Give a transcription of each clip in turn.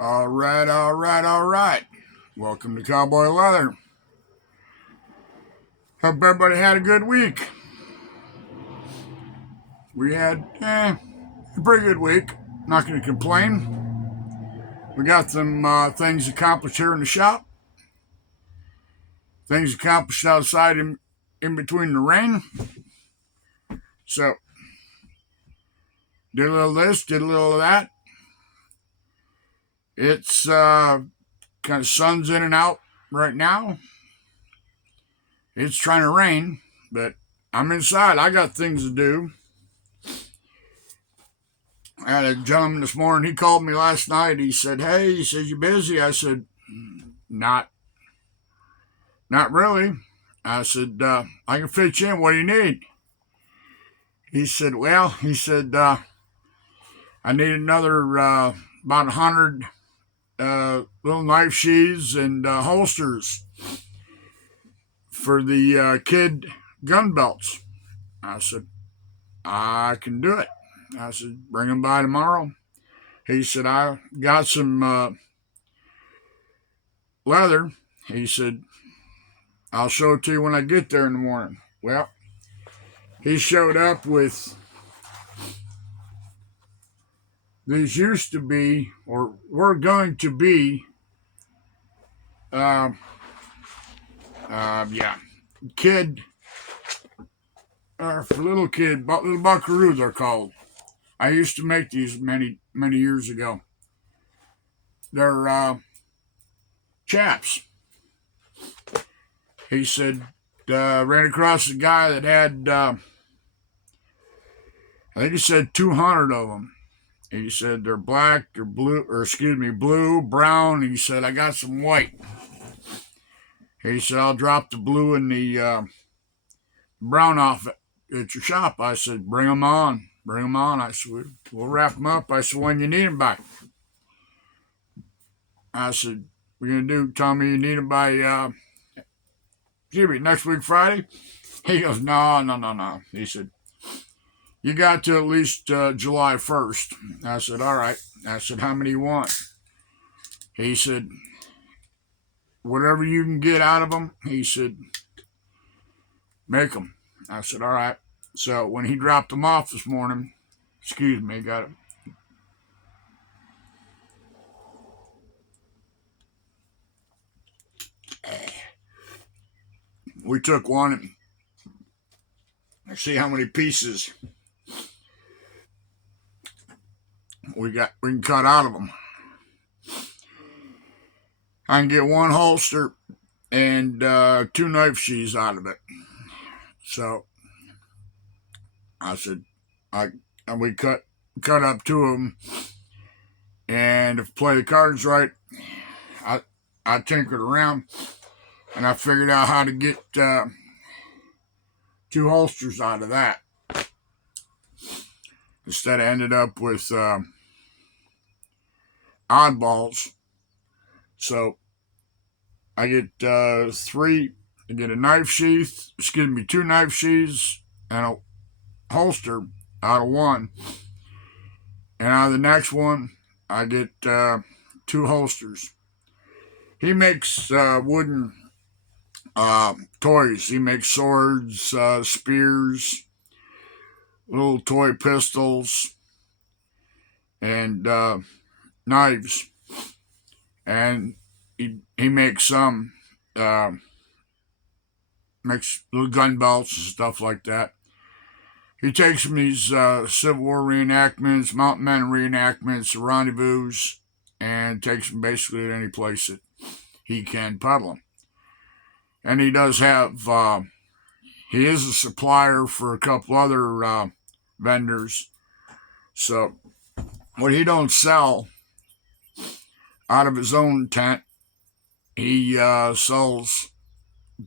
All right, all right, all right. Welcome to Cowboy Leather. Hope everybody had a good week. We had a pretty good week. Not going to complain. We got some things accomplished here in the shop. Things accomplished outside in between the rain. So, did a little of this, did a little of that. It's kind of sun's in and out right now. It's trying to rain, but I'm inside. I got things to do. I had a gentleman this morning. He called me last night. He said, "Hey," he says, "you busy?" I said, "Not, not really." I said, "I can fit you in. What do you need?" He said, "Well," he said, "I need another about 100 little knife sheaths and holsters for the kid gun belts." I said, "I can do it." I said, "Bring them by tomorrow." He said, "I got some leather." He said, "I'll show it to you when I get there in the morning." Well, he showed up with these used to be, or were going to be, uh, yeah, kid, for little kid, little buckaroo they're called. I used to make these many, many years ago. They're chaps. He said, ran across a guy that had, I think he said 200 of them. He said they're black, they're blue, or excuse me, blue, brown. He said, "I got some white." He said, "I'll drop the blue and the brown off at your shop." I said, "Bring them on. Bring them on." I said, "We'll wrap them up." I said, "When you need them by?" I said, "We're going to do, tell me you need them by, next week Friday?" He goes, "No, no, no, no." He said, "You got to at least July 1st. I said, "All right." I said, "How many you want?" He said, "Whatever you can get out of them." He said, "Make them." I said, "All right." So when he dropped them off this morning, excuse me, got it. We took one and see how many pieces we can cut out of them. I can get one holster and two knife sheaths out of it. So I said, and we cut up two of them, and if play the cards right, I tinkered around and I figured out how to get two holsters out of that. Instead, I ended up with oddballs. So I get three. I get a knife sheath, excuse me, two knife sheaths and a holster out of one. And out of the next one, I get two holsters. He makes wooden toys. He makes swords, spears, little toy pistols, and knives. And he makes some, makes little gun belts and stuff like that. He takes them these Civil War reenactments, mountain men reenactments, rendezvous, and takes them basically at any place that he can peddle them. And he does have, he is a supplier for a couple other vendors. So what he don't sell out of his own tent, he sells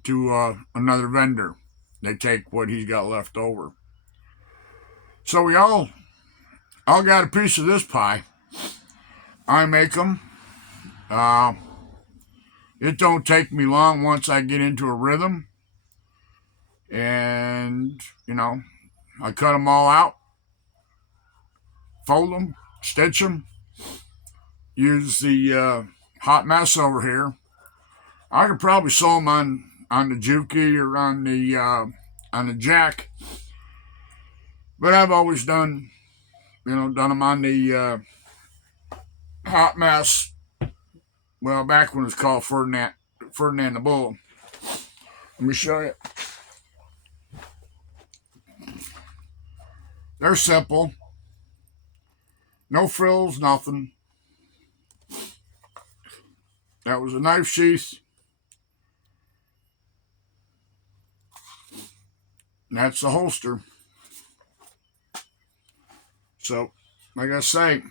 to another vendor. They take what he's got left over. So we all got a piece of this pie. I make them. It don't take me long once I get into a rhythm. And, I cut them all out, fold them, stitch them, use the hot mess over here. I could probably sew them on the Juki or on the jack, but I've always done them on the hot mess. Well, back when it was called Ferdinand the Bull. Let me show you. They're simple. No frills, nothing. That was a knife sheath. And that's the holster. So, like I say,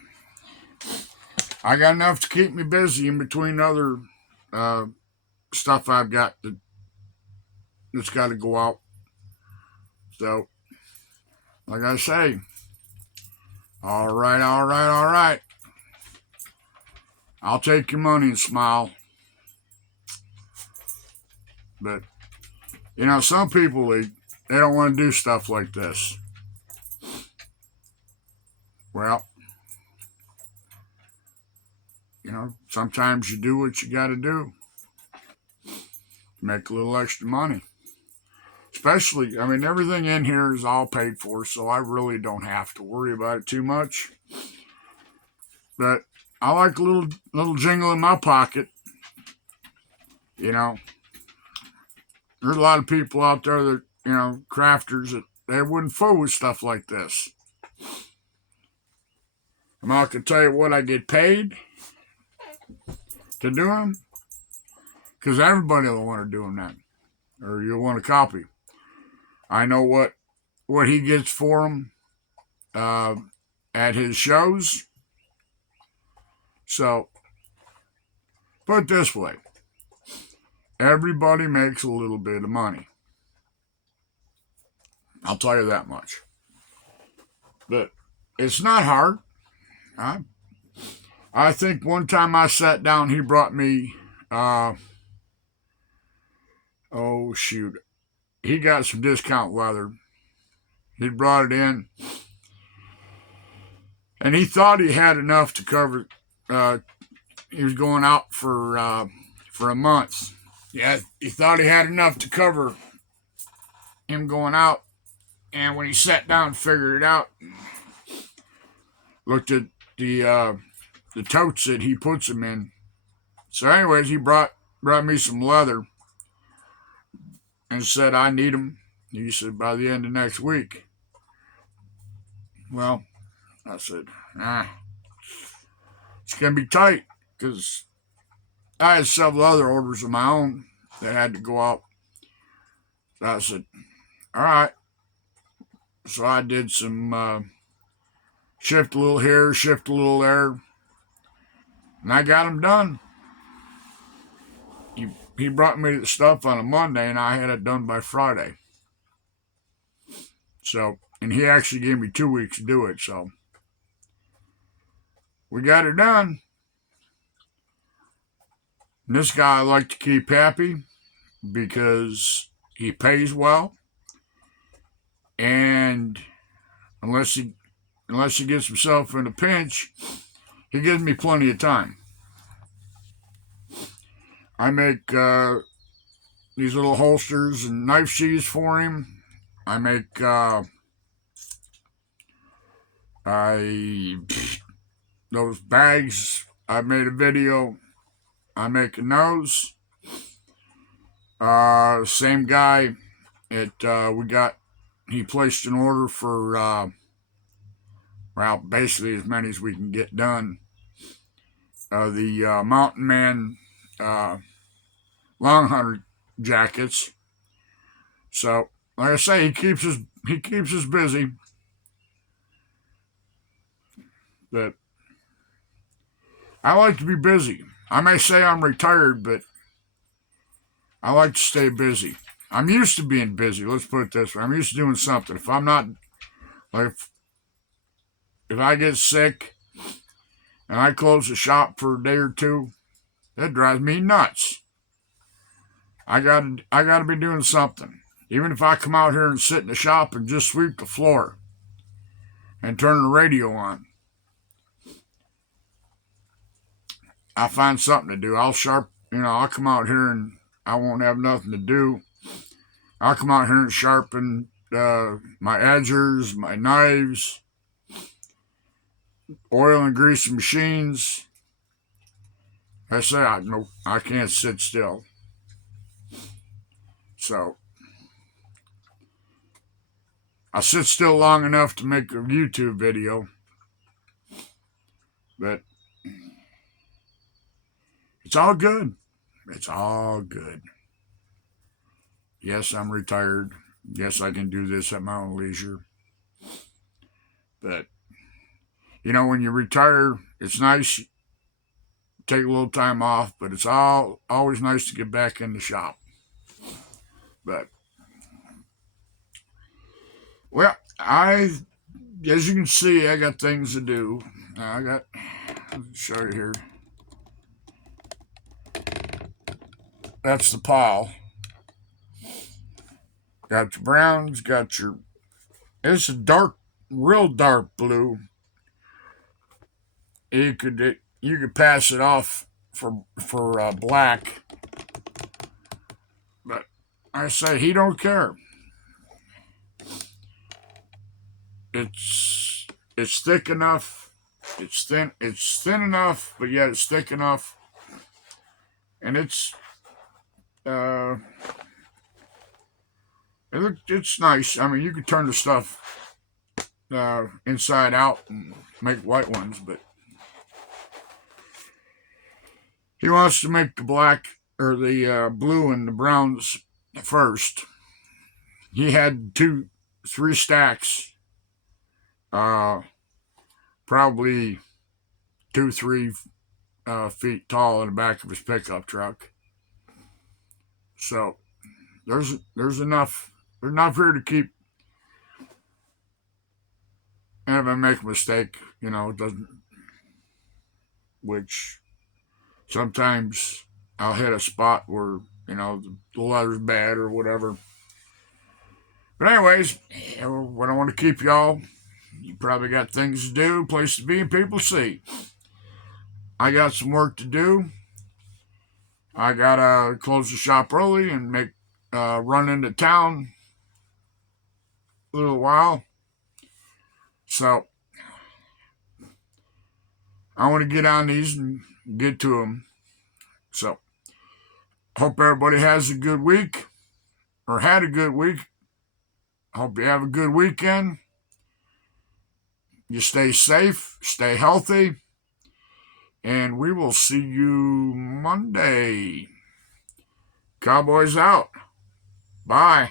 I got enough to keep me busy in between other stuff I've got that's got to go out. So, like I say, all right. I'll take your money and smile. But, some people, they don't want to do stuff like this. Well, sometimes you do what you got to do to make a little extra money. Especially, everything in here is all paid for, so I really don't have to worry about it too much. But I like a little jingle in my pocket. There's a lot of people out there that, crafters, that they wouldn't fool with stuff like this. I'm not going to tell you what I get paid to do them, because everybody will want to do them that, or you'll want to copy. I know what he gets for them at his shows. So, put it this way. Everybody makes a little bit of money. I'll tell you that much. But it's not hard. I think one time I sat down, he brought me, he got some discount leather. He brought it in, and he thought he had enough to cover. He was going out for a month. Yeah, he thought he had enough to cover him going out, and when he sat down and figured it out, looked at the totes that he puts them in. So, anyways, he brought me some leather and said, I need them. He said, by the end of next week. Well, I said, it's going to be tight, because I had several other orders of my own that had to go out. So I said, all right. So I did some shift a little here, shift a little there, and I got them done. He brought me the stuff on a Monday, and I had it done by Friday. So, and he actually gave me 2 weeks to do it, so we got it done. And this guy I like to keep happy because he pays well, and unless he gets himself in a pinch, he gives me plenty of time. I make these little holsters and knife sheaths for him. I make those bags. I made a video. I'm making those. Same guy he placed an order for basically as many as we can get done. The Mountain Man Long Hunter jackets. So, like I say, he keeps us busy. But I like to be busy. I may say I'm retired, but I like to stay busy. I'm used to being busy. Let's put it this way. I'm used to doing something. If I'm not, like, if I get sick and I close the shop for a day or two, that drives me nuts. I gotta be doing something. Even if I come out here and sit in the shop and just sweep the floor and turn the radio on. I find something to do. I'll come out here and I won't have nothing to do. I'll come out here and sharpen my edgers, my knives, oil and grease machines. I say I can't sit still. So I sit still long enough to make a YouTube video, but it's all good. It's all good. Yes, I'm retired. Yes, I can do this at my own leisure. But, when you retire, it's nice. Take a little time off, but it's always nice to get back in the shop. But, well, as you can see, I got things to do. I'll show you here. That's the pile. Got your browns, it's a real dark blue. You could pass it off for black, but I say he don't care. It's thick enough. It's thin. It's thin enough, but yet it's thick enough, and uh, it's nice. I mean, you could turn the stuff inside out and make white ones, but he wants to make the black or the blue and the browns first. He had 3 stacks, probably 2-3 feet tall in the back of his pickup truck. So there's enough. There's enough here to keep. And if I make a mistake, it doesn't. Which sometimes I'll hit a spot where the leather's bad or whatever. But anyways, I don't want to keep y'all. You probably got things to do, place to be, and people to see. I got some work to do. I gotta close the shop early and run into town a little while. So I want to get on these and get to them. So hope everybody has a good week or had a good week. Hope you have a good weekend. You stay safe, stay healthy, and we will see you Monday. Cowboys out. Bye.